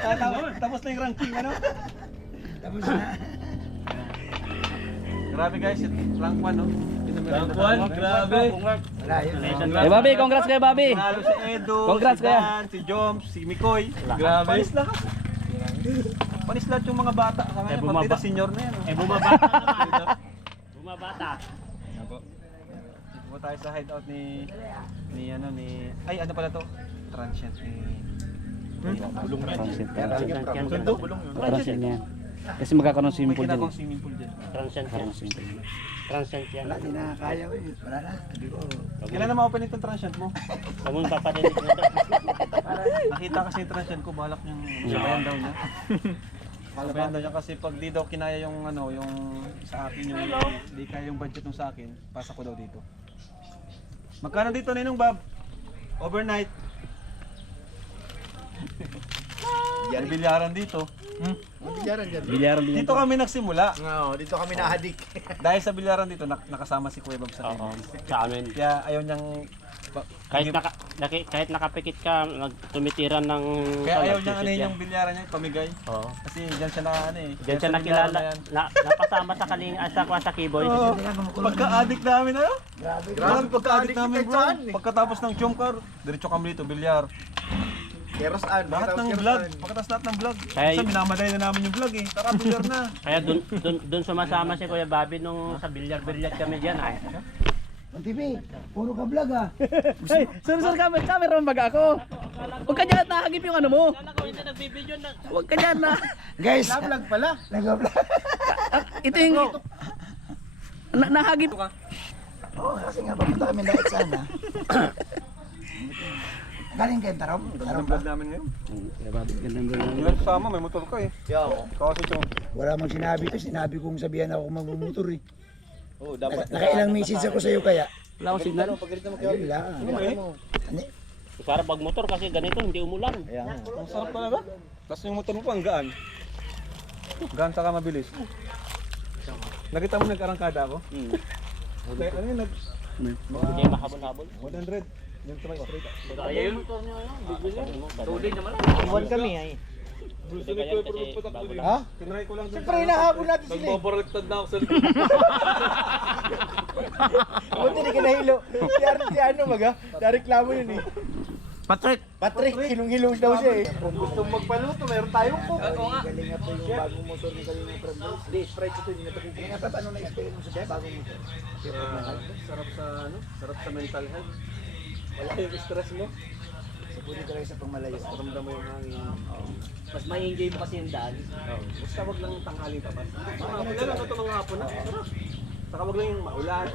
Tapos na yung ranking, ano? Tapos na. Grabe guys, rank 1, no? Rank 1, grabe. Wala yun. Bobby, congrats kay Bobby. Panalo si Edo, Congrats si kaya. Dan, si Joms, si Mikoy. Grabe. Panis lahat. Panis lahat yung mga bata. Sa ngayon, partida senior na yan. Eh, bumabata naman. Bumabata. Pupunta tayo sa hideout ni ay ano pala to? Transient ni Bulong na. Transient niya. Kasi magkakaroon may swimming pool ginagawang dyan. swimming pool dyan. Transient yan. Magkakaroon swimming pool. Transient yan. Wala, di na kaya ko eh. Wala na. Sabi ko. Kailan na ma-open itong transient mo? Huwag mong paparinig mo ito. Nakita kasi yung transient ko, balak niyang sabayan daw niya. Sabayan daw niya kasi pag di daw kinaya yung ano, yung sa akin yung di kaya yung budget ng sa akin, pasok ko daw dito. Magkano dito Ninong Bob? Overnight. May bilyaran dito. Bilyaran dyan. Bilyaran din. Dito kami nagsimula. Oo, dito kami nahadik. Dahil sa bilyaran dito, nakasama si Kuya Bob sa Oo, tennis. sa amin. Kaya ayaw niyang... Kahit nakapikit ka, tumitiran ng... Kaya ayaw niyang ano yung bilyaran niya, pamigay. Oo. Kasi diyan siya na ano eh. Diyan siya sa bilyaran nakilala, na yan. napasama sa sa Kiboy. Oo. Pagka-addict namin ano? Grabe. Grabe pagka-addict namin bro. Saan eh? Pagkatapos ng chumkar, diretso kami dito, bilyar. Kerosan. Lahat ng vlog, pagkatapos lahat ng vlog. Kaya- Kasi minamaday na namin yung vlog eh. Tara, bilyar na. Kaya dun sumasama si Kuya Bobby nung sa bilyar-bilyar kami diyan ay. Ang TV, puro ka vlog ah. Hey, sorry, camera mo baga ako. Huwag ka dyan, nahagip yung ano mo. Hindi nagbibideo na. Huwag ka dyan na. Guys. Nag-vlog pala. Nag-vlog. Ito yung... Nahagip. Oo, kasi nga papunta kami dahil sana. Galing kayo Tarom? Tarom Ang ba? vlog namin ngayon. Gandang vlog. Ilan sama, may motor ka eh. Kasi chong. Wala mang sinabi to. Sinabi kong sabihan ako magmumotor eh. Oo, dapat. Nakailang message ako sa'yo kaya. Wala akong signal. Ayun lang. Ano? Sarap magmotor kasi ganito hindi umulan. Ang sarap talaga. Tapos yung motor mo pa, ang gaan. Gaan saka mabilis. Nakita mo nag-arangkada ako? Okay, ano yun? Hindi mahabol-habol. 100. Yung tumay straight. Kaya yung motor niya ayun. Tuloy naman. Iwan kami ay. Ha? Tinry ko lang dun. Siyempre hinahabol natin sila eh. Nagbabaligtad na ako sa Buti di ka nahilo. Si ano maga? Nareklamo yun eh. Patrick! Patrick, hilong-hilong daw siya eh. Kung gusto magpaluto, meron tayong cook. Galing nga po yung bagong motor ni Kalinga Prambos. Hindi, Sprite ito, hindi na ito kukuli. Kaya ano na-experience mo sa bagong motor? sarap sa ano? Sarap sa mental health. Wala yung stress mo. Sabuti talaga sa pangmalayo. Ramdam mo yung hangin. Mas ma-enjoy mo kasi yung daan. Basta wag lang tanghaling tapat. Maganda ito mga hapon na. Sarap. Saka wag lang yung maulan.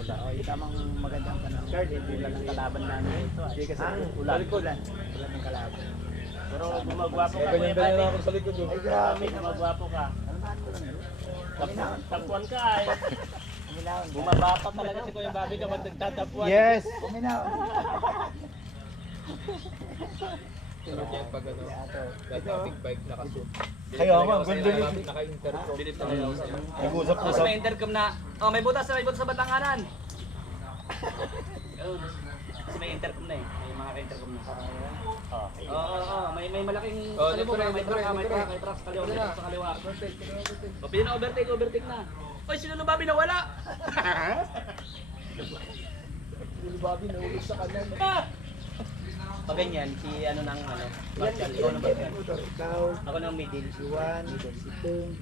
Tamang magandang panahon. Guard, hindi lang ang kalaban namin ito. Hindi kasi ulan. ulan. Ulan ng kalaban. Pero gumagwapo ka. Ganyan ako sa likod yun. Ay grabe. Gumagwapo ka. Almahan mo lang yun. Tapuan ka ay. Kuminawan. Bumabata talaga si Kuya Bobby kapag nagtatapuan. Yes! Kuminawan. Kaya nga, ganda nito. Tapos may intercom na, oh may butas sa batang kanan. Kasi may intercom na eh, may mga intercom na. Oo, may malaking sa libo, may truck sa kaliwa. O pwede na overtake na. Oy, sino na Bobby nawala? Si Bobby nahulog sa kanan. Pag ganyan, si ano nang ano, Marshall, ikaw na Marshall. Ikaw, Ako nang middle. si Juan, si Tung,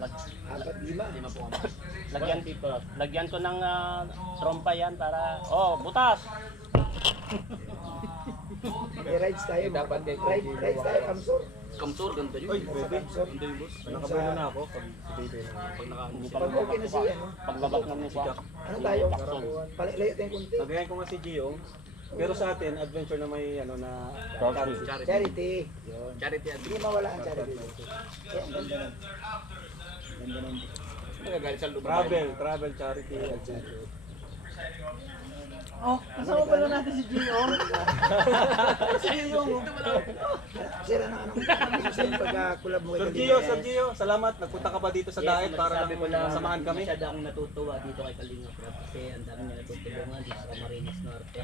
apat, lima. Lima po kami. Lagyan ko ng trompa yan para... Oh, butas! May rides tayo. Dapat rides tayo, Kamsur. Kamsur, ganito yun. Ay, pwede. Kamsur. Hindi yung boss. Nakabalo na ako pag si baby na. Pag nakaano siya. Pag okay na siya, ano? Pagbabak ng mukha. Ano tayo? Palayo tayong kunti. Nagayan ko nga si Gio. Pero sa atin, adventure na may ano na charity. Charity. Yun. Charity at Hindi mawala ang charity. Kaya ang ganda nun. Ganda nun. nagagalit sa lupa. Travel charity adventure. Oh, kasama pala natin si Gio. Si Gio. Sira na ano. Pagka-collab mo. Sir Gio, salamat. Nagpunta ka pa dito sa diet para lang samahan kami. Masyado akong natutuwa dito kay Kalinga Prab kasi ang dami niya natutulungan dito sa Camarines Norte.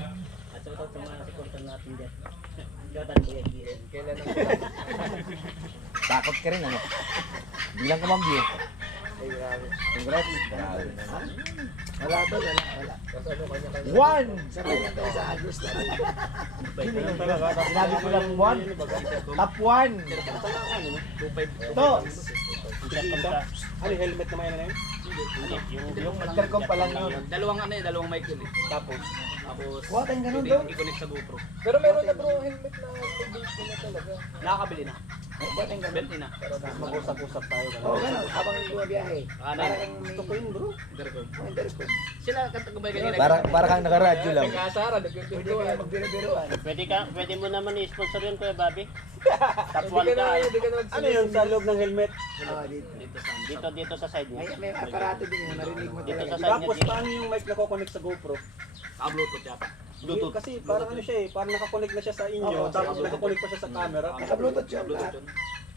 At sa mga supportan natin dyan. Gatan Kuya Gio. Kailan Takot ka rin, ano? Bilang ka mambio. Ay, grabe. Congrats. Grabe naman. Wala to, wala. One! Sabay lang tayo sa Agos na. Sinabi ko lang one. Top one. Ito. Ano, helmet naman yan na yun? Yung intercom pa lang yun. Dalawang mic yun eh. Tapos What, ang ganun daw? i-connect sa GoPro. Pero meron na bro, helmet na base na talaga. Nakakabili na. What, ang ganun? Belt na. Mag-usap-usap tayo. Oo, ganun. Habang bumabiyahe. Parang Gusto ko yun bro. Intercom. intercom. Sila katagabay kanina. Para kang nakaradyo lang. Pwede kayo magbiro-biroan. Pwede mo naman i-sponsor yun, Kuya Bobby. Top 1 ka. Ano yun sa loob ng helmet? Oo, dito. Dito sa side niya. May aparato din yun, marinig mo Dito talaga. sa side niya. Tapos paano yung mic na kukonect sa GoPro? Naka-Bluetooth yata. Bluetooth. Kasi parang ano siya eh, parang nakakonect na siya sa inyo, Oo, tapos sa- nakakonect pa siya sa camera. Naka-bluetooth siya. Bluetooth yun.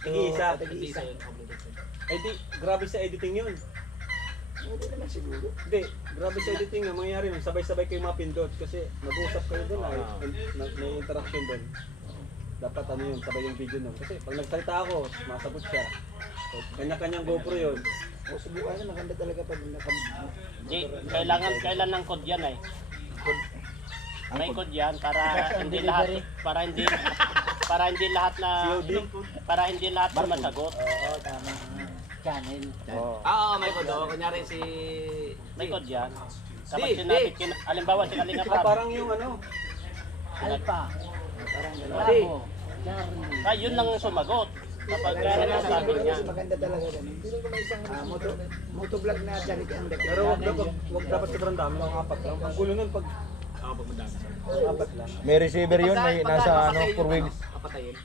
Tig-isa. Tag-iisa. Isa yun, naka-Bluetooth yun. Eh di, grabe sa editing yun. Hindi naman siguro. Hindi, grabe sa editing nga, mangyayari nun, sabay-sabay kayo mapindot kasi mag-usap kayo dun ay, may interaction dun. Dapat ano yun, sabay yung video nun. Kasi pag nagsalita ako, masagot siya. So, kanya-kanyang GoPro yun. O, subukan na, maganda talaga pag Di, kailan ng code yan eh. May code yan para hindi lahat na masagot. Oo, tama. Channel. Oo, may code. Kunyari si... May code yan. Kapag Di, sinabi, di. alimbawa si Kalinga Prab. Parang yung ano, Parang gano'n. Di. Yun lang ang sumagot. Kapag sabi niya. Maganda talaga ganun. Motovlog na charity ang dapat. pero wag dapat sobrang dami, mga apat lang. Ang gulo nun pag Oo, pag madami. apat lang. May receiver yun, may nasa ano, 4 wheels. Kapatayin.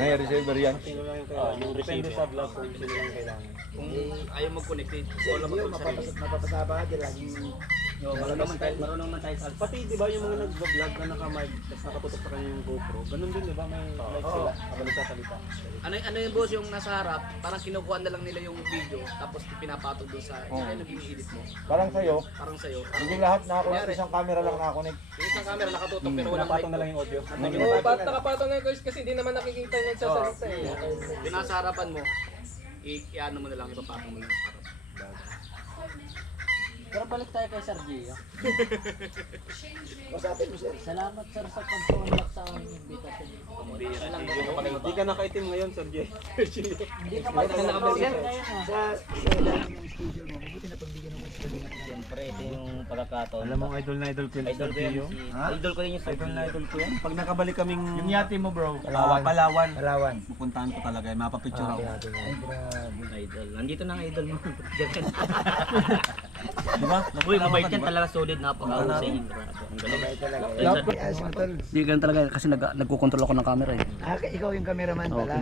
May receiver yan. Sino lang yung kailangan. yung Depende receiver. sa vlog kung sino lang yung kailangan. Kung ayaw mag-connect, Kasi wala yun, mag-sarili. mapapasaba ka dyan laging Marunong man tayo sa Pati di ba yung mga nag-vlog na naka-mic tapos nakatutok sa kanya yung GoPro, ganun din di ba may mic sila habang nagsasalita. Ano yung boss yung nasa harap, parang kinukuha na lang nila yung video tapos pinapatog doon sa yung naging edit mo. Parang sa'yo, Parang sa'yo. hindi lahat nakakonect, isang camera lang nakakonect. Yung isang camera nakatutok pero walang mic. Pinapatong na lang yung audio. Oo, ba't nakapatong na guys kasi di naman nakikita yung nagsasalita eh. Yung nasa harapan mo, i-ano mo na lang, ipapatong mo lang sa harap. Pero balik tayo kay Sir Gio. masapit mo sir. Salamat sir sa pag-contact sa aming invitation. Hindi ka nakaitim ngayon, Sir Jay. Hindi ka mag-contact sir ngayon ah. Sa ilalim ng studio mo, mabuti na pagbigyan ng studio na Siyempre, ito yung pagkakataon. Alam mo, idol na idol ko yun, Sir Gio. Idol ko din yung Idol na idol ko yan. Pag nakabalik kaming Yung yati mo bro. Palawan, Palawan. pupuntahan ko talaga, mapapicture ako. Ay, grabe. idol. Nandito na ang idol mo. Di ba? Uy, mabait yan talaga, solid, napaka-usay. Ang galing. Ay, asma tol. Hindi ganun talaga kasi nagkukontrol ako ng camera eh. Ikaw yung cameraman pala.